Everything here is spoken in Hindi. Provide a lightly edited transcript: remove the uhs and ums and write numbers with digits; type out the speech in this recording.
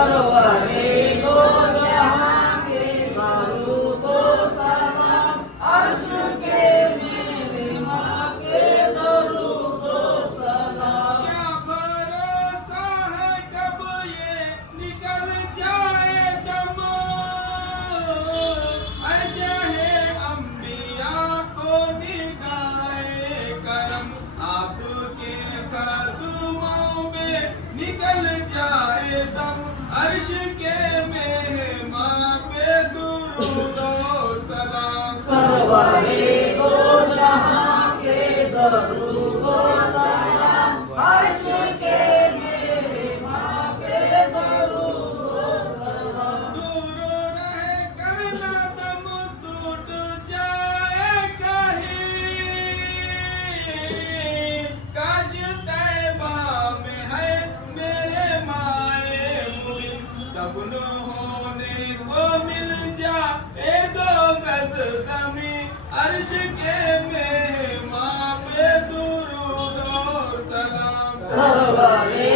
सरवरे दो जहां के दरूदो सलाम, अर्श के मेरे माँ के दरूदो सलाम। क्या भरोसा है कब ये निकल जाए दम, ऐसे है अंबिया को निगाहे करम, आपके कदमों में निकल जाए दम, अर्श के मेहमान पे दुरूद और सलाम। सरवरे दो जहां के दरूदो सलाम, अर्श के मेरे माँ के दरूदो सलाम। दूर रहे करना दम टूट जाए कहीं, काश तैबा में है मेरे माए मुबिन, दफन होने को मिल जाए दो गज ज़मीं, अर्श के मेहमान पे दुरूद और सलाम। सरवरे